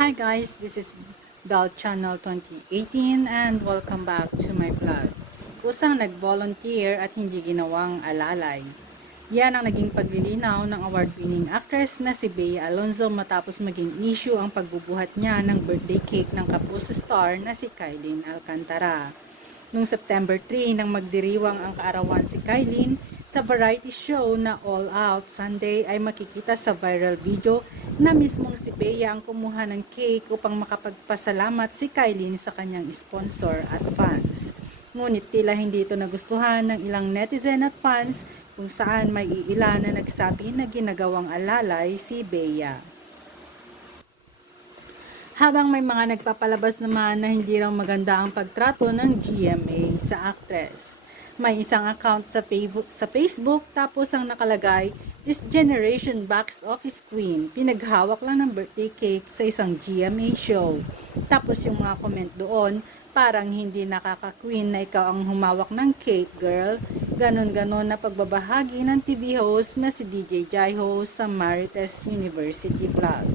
Hi guys, this is Bell Channel 2018 and welcome back to my vlog. Kusang nag-volunteer at hindi ginawang alalay. Yan ang naging paglilinaw ng award-winning actress na si Bea Alonzo matapos maging issue ang pagbubuhat niya ng birthday cake ng kapuso star na si Kylene Alcantara. Noong September 3 nang magdiriwang ang kaarawan si Kylene sa variety show na All Out Sunday ay makikita sa viral video na mismong si Bea ang kumuha ng cake upang makapagpasalamat si Kylene sa kanyang sponsor at fans. Ngunit tila hindi ito nagustuhan ng ilang netizen at fans kung saan may iilan na nagsabi na ginagawang alalay si Bea. Habang may mga nagpapalabas naman na hindi raw maganda ang pagtrato ng GMA sa actress. May isang account sa Facebook, sa Facebook tapos ang nakalagay, This Generation Box Office Queen, pinaghawak lang ng birthday cake sa isang GMA show. Tapos yung mga comment doon, parang hindi nakaka-queen na ikaw ang humawak ng cake girl. Ganon-ganon na pagbabahagi ng TV host na si DJ Jaiho sa Marites University Vlog.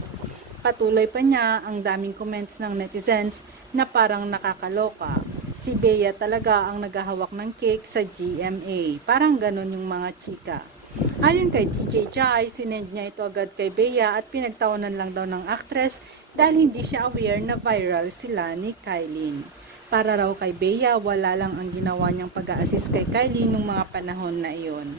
Patuloy pa niya ang daming comments ng netizens na parang nakakaloka. Si Bea talaga ang naghahawak ng cake sa GMA. Parang ganon yung mga chika. Ayon kay DJ Jai, sinend niya ito agad kay Bea at pinagtawanan lang daw ng actress dahil hindi siya aware na viral sila ni Kylene. Para raw kay Bea, wala lang ang ginawa niyang pag-assist kay Kylie nung mga panahon na iyon.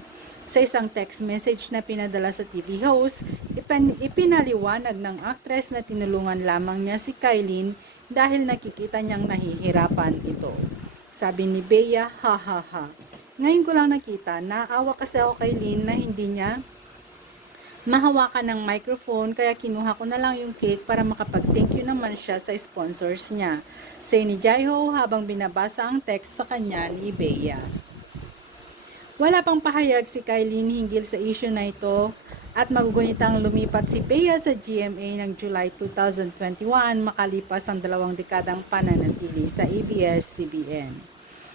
Sa isang text message na pinadala sa TV host, ipan- ipinaliwanag ng actress na tinulungan lamang niya si Kylene dahil nakikita niyang nahihirapan ito. Sabi ni Bea, ha ha ha. Ngayon ko lang nakita, naawa kasi ako kay Lynn na hindi niya mahawakan ng microphone kaya kinuha ko na lang yung cake para makapag-thank you naman siya sa sponsors niya. Say ni Jaiho habang binabasa ang text sa kanya ni Bea. Wala pang pahayag si Kylene hinggil sa issue na ito at magugunitang lumipat si Bea sa GMA ng July 2021 makalipas ang dalawang dekadang pananatili sa ABS-CBN.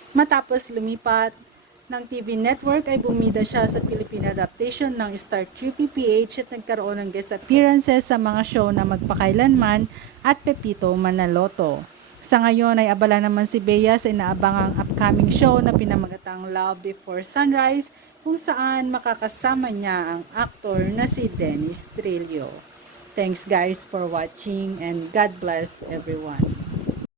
Matapos lumipat ng TV network ay bumida siya sa Philippine adaptation ng Star Trek PH at nagkaroon ng guest appearances sa mga show na Magpakailanman at Pepito Manaloto. Sa ngayon ay abala naman si Bea sa inaabangang upcoming show na pinamagatang Love Before Sunrise kung saan makakasama niya ang aktor na si Dennis Trillo. Thanks guys for watching and God bless everyone.